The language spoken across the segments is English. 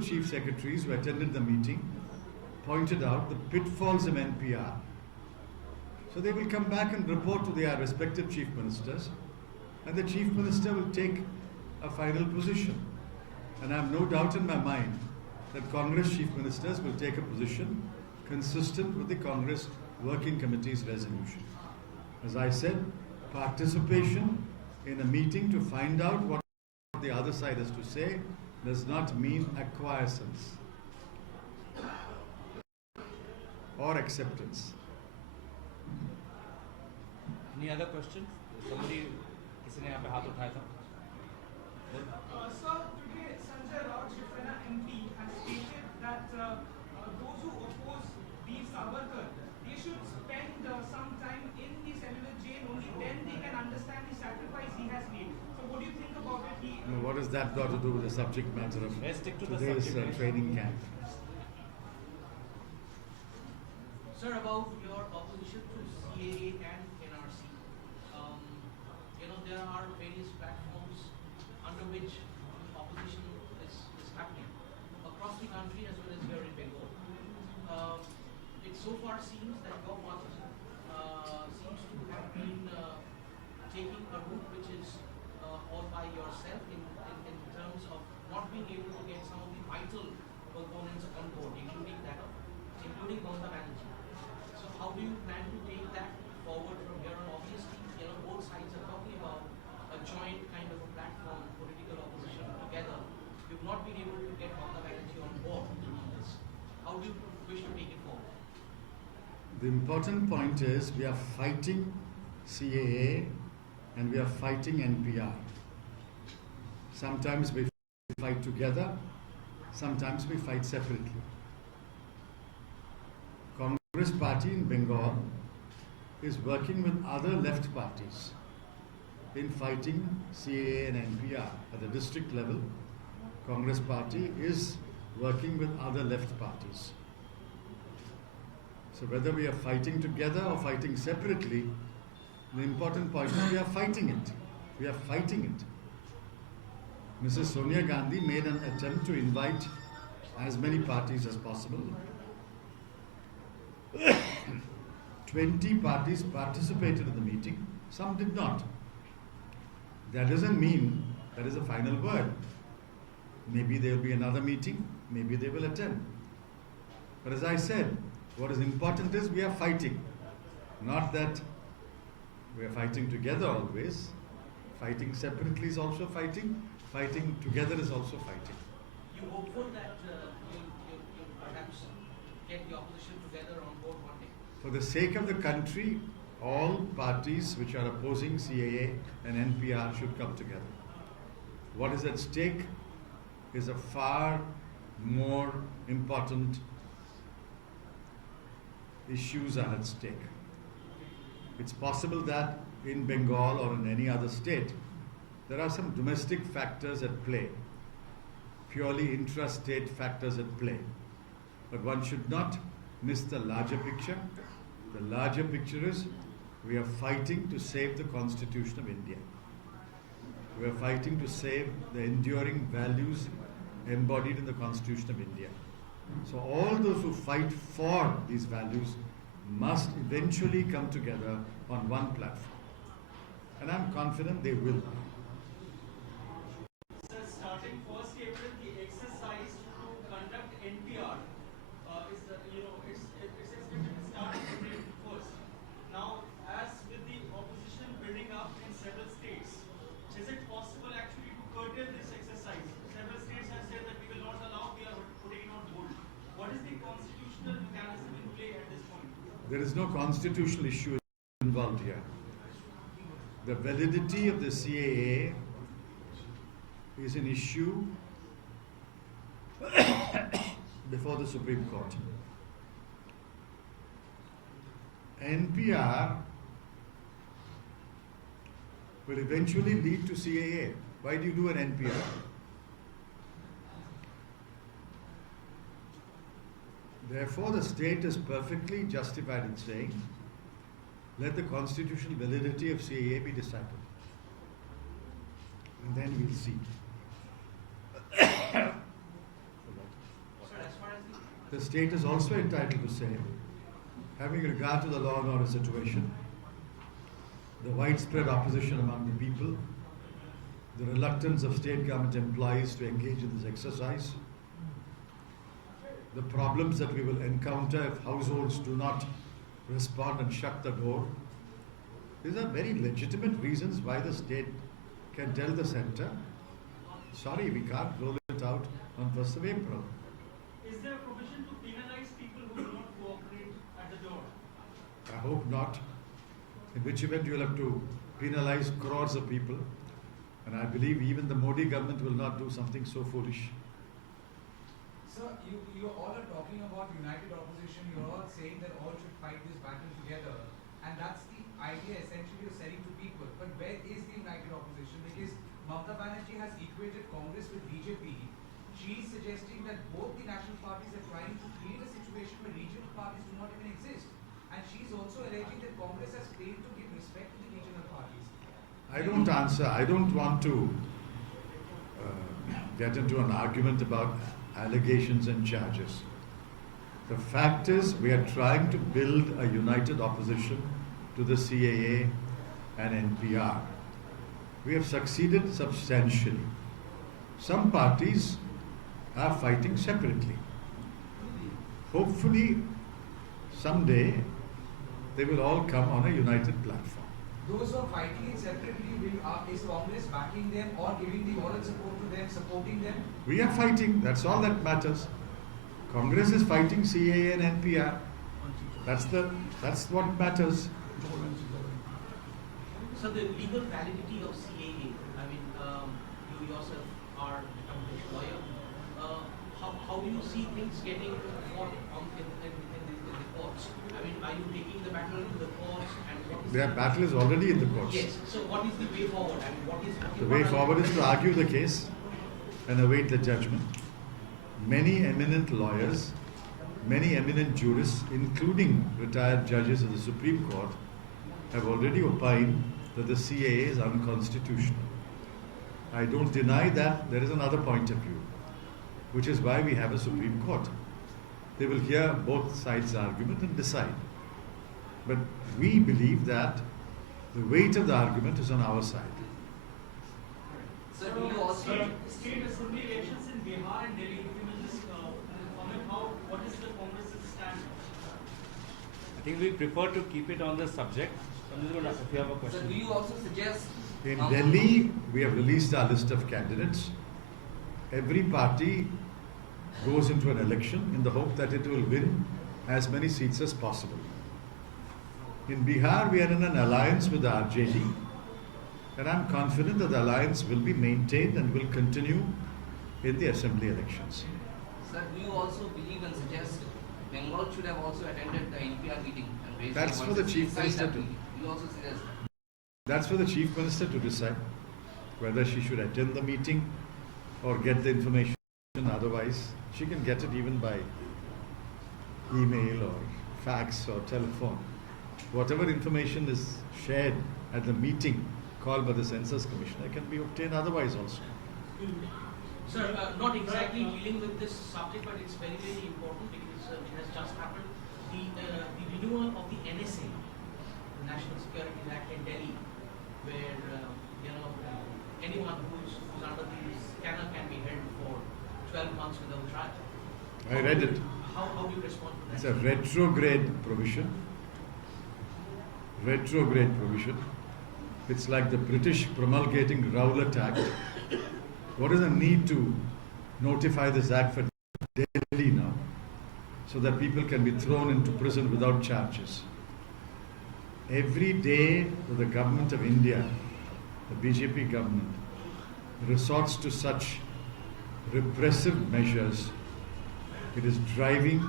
chief secretaries who attended the meeting pointed out the pitfalls of NPR. So they will come back and report to their respective chief ministers, and the chief minister will take a final position. And I have no doubt in my mind that Congress chief ministers will take a position consistent with the Congress Working Committee's resolution. As I said, participation in a meeting to find out what the other side has to say does not mean acquiescence or acceptance. Any other questions? Somebody, किसी ने यहाँ पे हाथ उठाया था? Sir, today Sanjay Rao, Shivsena MP, has stated that those who oppose Veer Savarkar, they should spend some time in the cellular jail. Only then they can understand the sacrifice he has made. So, what do you think about it? What has that got to do with the subject matter of today's training camp? Sir, about your opposition to CAA and NRC, there are various platforms under which opposition is happening across the country as well as here in Bengal. It so far seems that your party seems to have been taking a route which is all by yourself in terms of not being able to get some of the vital components on board, including Mamata Banerjee. So how do you plan to take that forward from here on? Obviously, both sides are talking about a joint kind of a platform, political opposition together. You've not been able to get Mamata Banerjee on board on this. How do you wish to take it forward? The important point is we are fighting CAA and we are fighting NPR. Sometimes we fight together, sometimes we fight separately. Congress party in Bengal is working with other left parties in fighting CAA and NPR. At the district level, Congress party is working with other left parties. So whether we are fighting together or fighting separately, the important point is we are fighting it. We are fighting it. Mrs. Sonia Gandhi made an attempt to invite as many parties as possible. 20 parties participated in the meeting, some did not. That doesn't mean that is a final word. Maybe there will be another meeting, maybe they will attend. But as I said, what is important is we are fighting. Not that we are fighting together always. Fighting separately is also fighting. Fighting together is also fighting. You hopeful that you perhaps get the opposition together on board one day? For the sake of the country, all parties which are opposing CAA and NPR should come together. What is at stake is a far more important issues are at stake. It's possible that in Bengal or in any other state, there are some domestic factors at play, purely intrastate factors at play. But one should not miss the larger picture. The larger picture is we are fighting to save the Constitution of India. We are fighting to save the enduring values embodied in the Constitution of India. So all those who fight for these values must eventually come together on one platform. And I'm confident they will. Sir, starting 1st April, the exercise to conduct NPR it's expected to start April 1st. Now, as with the opposition building up in several states, is it possible actually to curtail this exercise? Several states have said that we will not allow, we are putting it on hold. What is the constitutional mechanism in play at this point? There is no constitutional issue involved here. The validity of the CAA is an issue before the Supreme Court. NPR will eventually lead to CAA. Why do you do an NPR? Therefore, the state is perfectly justified in saying, let the constitutional validity of CAA be decided. And then we'll see. the state is also entitled to say, having regard to the law and order situation, the widespread opposition among the people, the reluctance of state government employees to engage in this exercise, the problems that we will encounter if households do not respond and shut the door. These are very legitimate reasons why the state can tell the center, sorry, we can't roll it out on 1st of April. Is there a provision to penalize people who do not cooperate at the door? I hope not. In which event you will have to penalize crores of people. And I believe even the Modi government will not do something so foolish. Sir, you all are talking about united opposition. You're all saying that all should fight this battle together. And that's the idea essentially you're selling to people. But where is the united opposition? Because Mamata Banerjee has equated Congress with BJP. She's suggesting that both the national parties are trying to create a situation where regional parties do not even exist. And she's also alleging that Congress has failed to give respect to the regional parties. I don't answer. I don't want to get into an argument about allegations and charges. The fact is, we are trying to build a united opposition to the CAA and NPR. We have succeeded substantially. Some parties are fighting separately. Hopefully, someday, they will all come on a united platform. Those who are fighting it separately, is Congress backing them or giving the moral support to them, supporting them? We are fighting, that's all that matters. Congress is fighting CAA and NPR. That's what matters. So the legal validity of CAA, I mean, you yourself are a accomplished lawyer. How do you see things getting fought in the courts? I mean, are you taking the battle to the courts? And Their battle is already in the courts. yes. So what is the way forward? I mean, what is The way forward is to argue the case and await the judgment. Many eminent lawyers, many eminent jurists, including retired judges of the Supreme Court, have already opined that the CAA is unconstitutional. I don't deny that there is another point of view, which is why we have a Supreme Court. They will hear both sides' argument and decide. But we believe that the weight of the argument is on our side. So, state assembly elections in Bihar and Delhi, if you will just comment what is the Congress's stand? I think we prefer to keep it on the subject. If you have a question. So do you also suggest In Delhi, we have released our list of candidates. Every party goes into an election in the hope that it will win as many seats as possible. In Bihar, we are in an alliance with the RJD, and I'm confident that the alliance will be maintained and will continue in the assembly elections. Sir, do you also believe and suggest Bengal should have also attended the NPR meeting and raised That's their for the voices Chief inside Minister that to- meeting? You also suggest That's for the Chief Minister to decide whether she should attend the meeting or get the information otherwise. She can get it even by email or fax or telephone. Whatever information is shared at the meeting called by the Census Commissioner can be obtained otherwise also. Sir, not exactly dealing with this subject, but it's very, very important because it has just happened. The renewal of the NSA, the National Security Act in Delhi, where anyone who's under the scanner can be held for 12 months without trial. I read it. How do you respond to that? It's a retrograde provision. Retrograde provision. It's like the British promulgating Rowlatt Act. What is the need to notify this act for Delhi now, so that people can be thrown into prison without charges? Every day that the government of India, the BJP government, resorts to such repressive measures, it is driving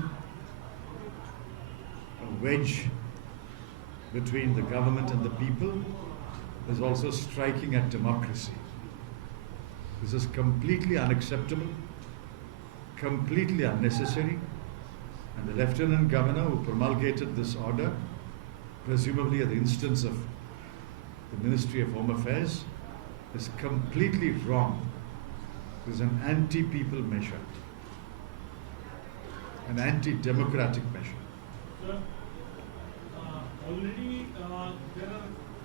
a wedge between the government and the people. It is also striking at democracy. This is completely unacceptable, completely unnecessary, and the Lieutenant Governor who promulgated this order, presumably at the instance of the Ministry of Home Affairs, is completely wrong. It is an anti-people measure. an anti-democratic measure. Sir, already there are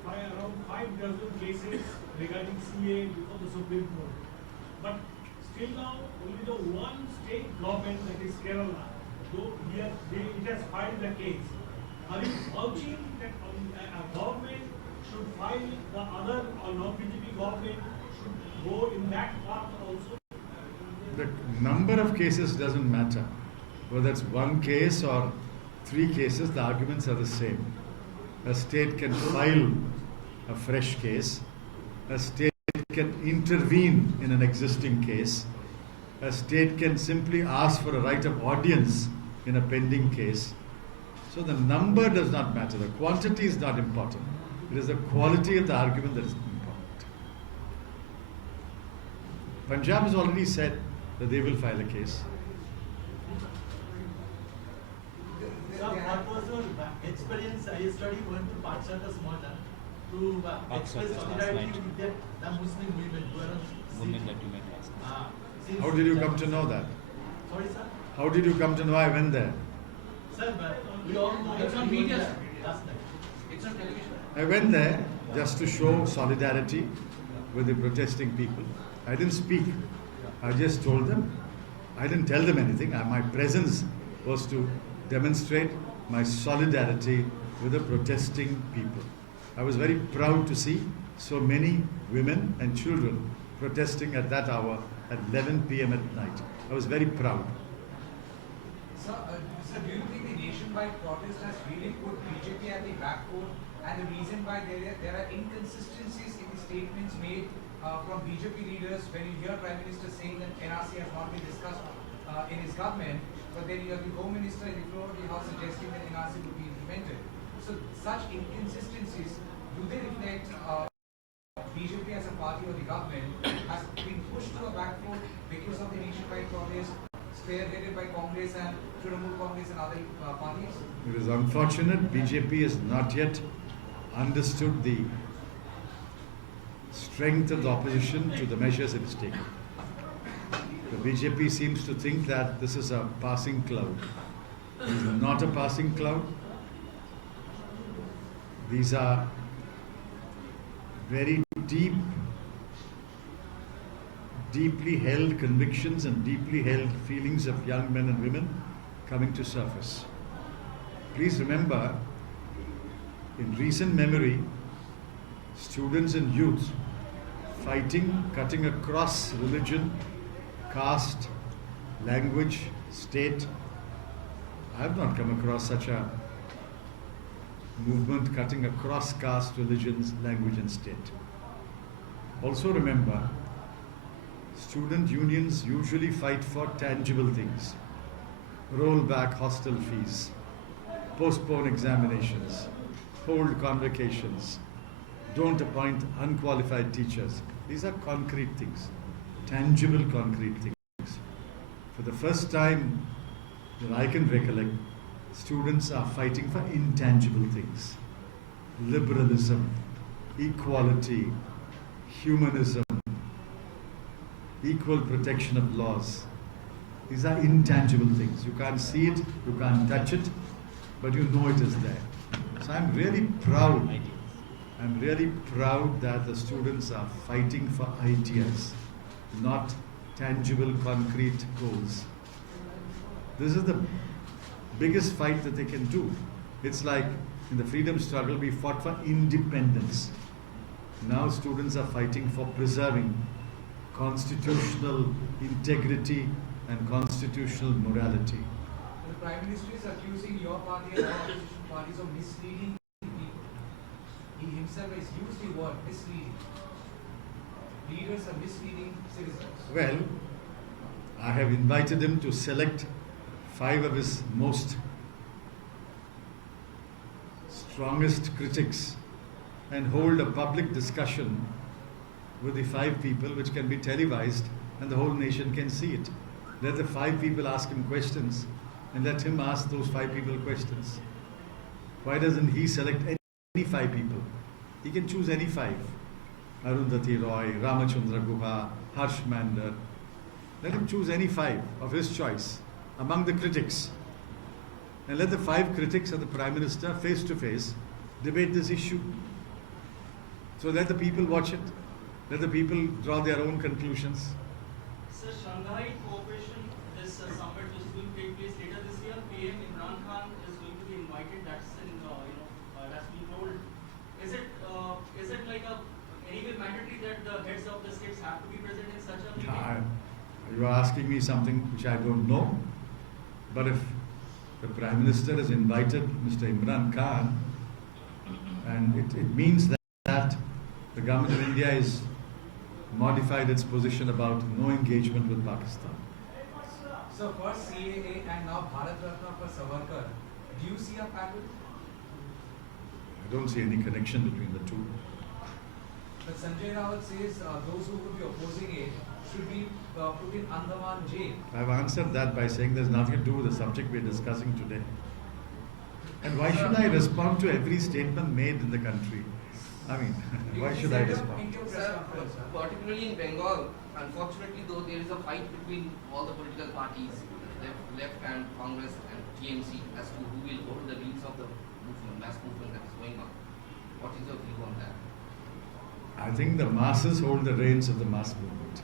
around 5 dozen cases regarding CA before the Supreme Court. But still now, only the one state government, that is Kerala, though here it has filed the case. Are you vouching that a government should file the other or non-BJP government should go in that path also? The number of cases doesn't matter. Whether it's one case or 3 cases, the arguments are the same. A state can file a fresh case. A state can intervene in an existing case. A state can simply ask for a right of audience in a pending case. So the number does not matter. The quantity is not important. It is the quality of the argument that is important. Punjab has already said that they will file a case. Sir, what was your experience? I studied going to Pakistan small town to express solidarity with the Muslim women who are Women that you met last night. How did you come to know that? Sorry, sir. How did you come to know I went there? Sir, we all know It's that on you were media, there sir. last night. It's on television. I went there just to show solidarity with the protesting people. I didn't speak. I just told them. I didn't tell them anything. My presence was to demonstrate my solidarity with the protesting people. I was very proud to see so many women and children protesting at that hour at 11 p.m. at night. I was very proud. Sir, do you think the nationwide protest has really put BJP at the back foot, and the reason why there are inconsistencies in the statements made from BJP leaders when you hear Prime Minister saying that NRC has not been discussed in his government, but then you have the Home Minister in the floor of the House suggesting that NRC would be implemented. So such inconsistencies, do they reflect BJP as a party or the government has been pushed to a back foot because of the nationwide protest spearheaded by Congress and Trinamool Congress and other parties? It is unfortunate BJP has not yet understood the strength of the opposition to the measures it is taking. The BJP seems to think that this is a passing cloud. It is not a passing cloud. These are very deeply held convictions and deeply held feelings of young men and women coming to surface. Please remember, in recent memory, students and youth fighting, cutting across religion, caste, language, state. I have not come across such a movement cutting across caste, religions, language and state. Also remember, student unions usually fight for tangible things. Roll back hostel fees, postpone examinations, hold convocations, don't appoint unqualified teachers. These are concrete things, tangible concrete things. For the first time that I can recollect, students are fighting for intangible things. Liberalism, equality, humanism, equal protection of laws. These are intangible things. You can't see it, you can't touch it, but you know it is there. So I'm really proud. I'm really proud that the students are fighting for ideas, not tangible, concrete goals. This is the biggest fight that they can do. It's like in the freedom struggle, we fought for independence. Now students are fighting for preserving constitutional integrity and constitutional morality. The Prime Minister is accusing your party and opposition parties of misleading people. He himself has used the word misleading. Leaders are misleading citizens. Well, I have invited him to select 5 of his most strongest critics and hold a public discussion with the 5 people, which can be televised and the whole nation can see it. Let the 5 people ask him questions and let him ask those 5 people questions. Why doesn't he select any 5 people? He can choose any 5. Arundhati Roy, Ramachandra Guha, Harsh Mander. Let him choose any 5 of his choice among the critics. And let the 5 critics and the Prime Minister face to face debate this issue. So let the people watch it. Let the people draw their own conclusions. Sir, Shanghai Cooperation, this summit which is going to take place later this year, PM Imran Khan is going to be invited. That's that's been told. Is it like anyway mandatory that the heads of the states have to be present in such a meeting? You are asking me something which I don't know. But if the Prime Minister has invited Mr. Imran Khan, and it means that the government of India is modified its position about no engagement with Pakistan. So first CAA and now Bharat Ratna for Savarkar, do you see a pattern? I don't see any connection between the two. But Sanjay Rawat says those who would be opposing it should be put in Andaman jail. I've answered that by saying there's nothing to do with the subject we're discussing today. And why should I respond to every statement made in the country? I mean, why should I respond? Sir, particularly in Bengal, unfortunately though, there is a fight between all the political parties, left and Congress and TMC, as to who will hold the reins of the movement, mass movement that is going on. What is your view on that? I think the masses hold the reins of the mass movement.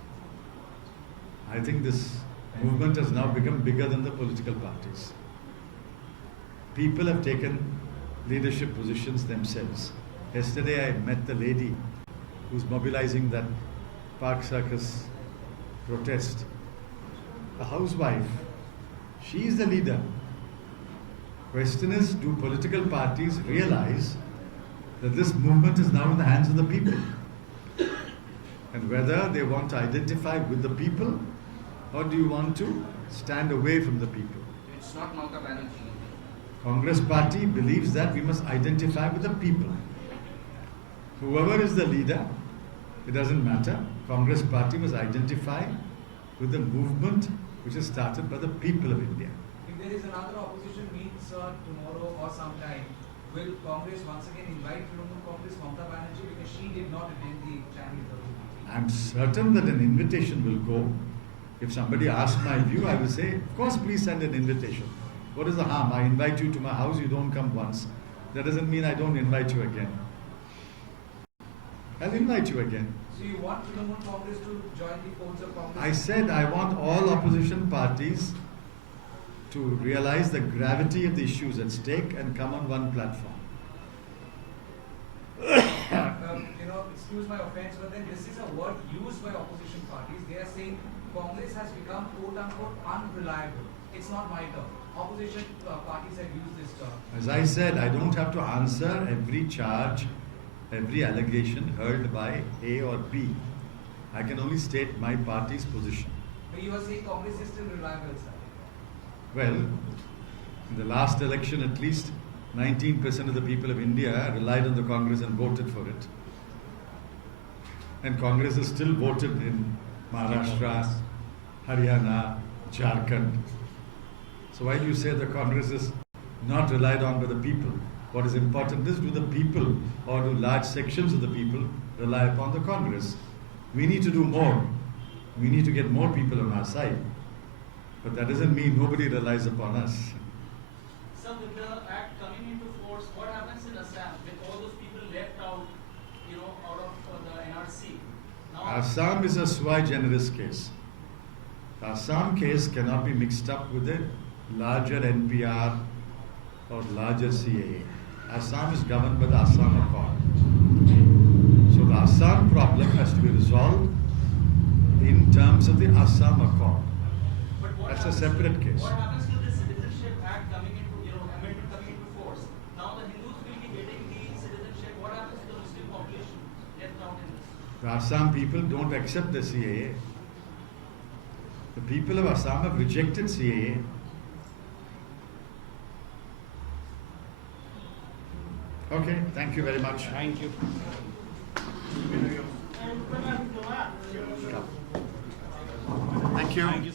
I think this movement has now become bigger than the political parties. People have taken leadership positions themselves. Yesterday I met the lady who's mobilizing that Park Circus protest. A housewife. She is the leader. Question is, do political parties realize that this movement is now in the hands of the people? And whether they want to identify with the people, or do you want to stand away from the people? It's not Mamata Banerjee. Congress party believes that we must identify with the people. Whoever is the leader, it doesn't matter. Congress party must identify with the movement which is started by the people of India. If there is another opposition meet, sir, tomorrow or sometime, will Congress once again invite Trinamool Congress Mamata Banerjee, because she did not attend the Chinese meeting? I'm certain that an invitation will go. If somebody asks my view, I will say, of course, please send an invitation. What is the harm? I invite you to my house, you don't come once. That doesn't mean I don't invite you again. I'll invite you again. So you want Trinamool Congress to join the folds of Congress? I said I want all opposition parties to realize the gravity of the issues at stake and come on one platform. Excuse my offense, but then this is a word used by opposition parties. They are saying Congress has become quote-unquote unreliable. It's not my term. Opposition parties have used this term. As I said, I don't have to answer every charge, every allegation hurled by A or B. I can only state my party's position. But you are saying Congress is still reliable, sir? Well, in the last election, at least 19% of the people of India relied on the Congress and voted for it. And Congress is still voted in Maharashtra, Haryana, Jharkhand. So while you say the Congress is not relied on by the people, what is important is, do the people or do large sections of the people rely upon the Congress? We need to do more. We need to get more people on our side. But that doesn't mean nobody relies upon us. So with the act coming into force, what happens in Assam with all those people left out, out of the NRC? Now, Assam is a sui generis case. The Assam case cannot be mixed up with a larger NPR or larger CAA. Assam is governed by the Assam Accord. So the Assam problem has to be resolved in terms of the Assam Accord. but what That's a happens separate case. What happens to the Citizenship Act coming into, amendment coming into force? Now the Hindus will be getting the citizenship. What happens to the Muslim population left out in this? The Assam people don't accept the CAA. The people of Assam have rejected CAA. Okay, thank you very much. Thank you. Thank you. Thank you.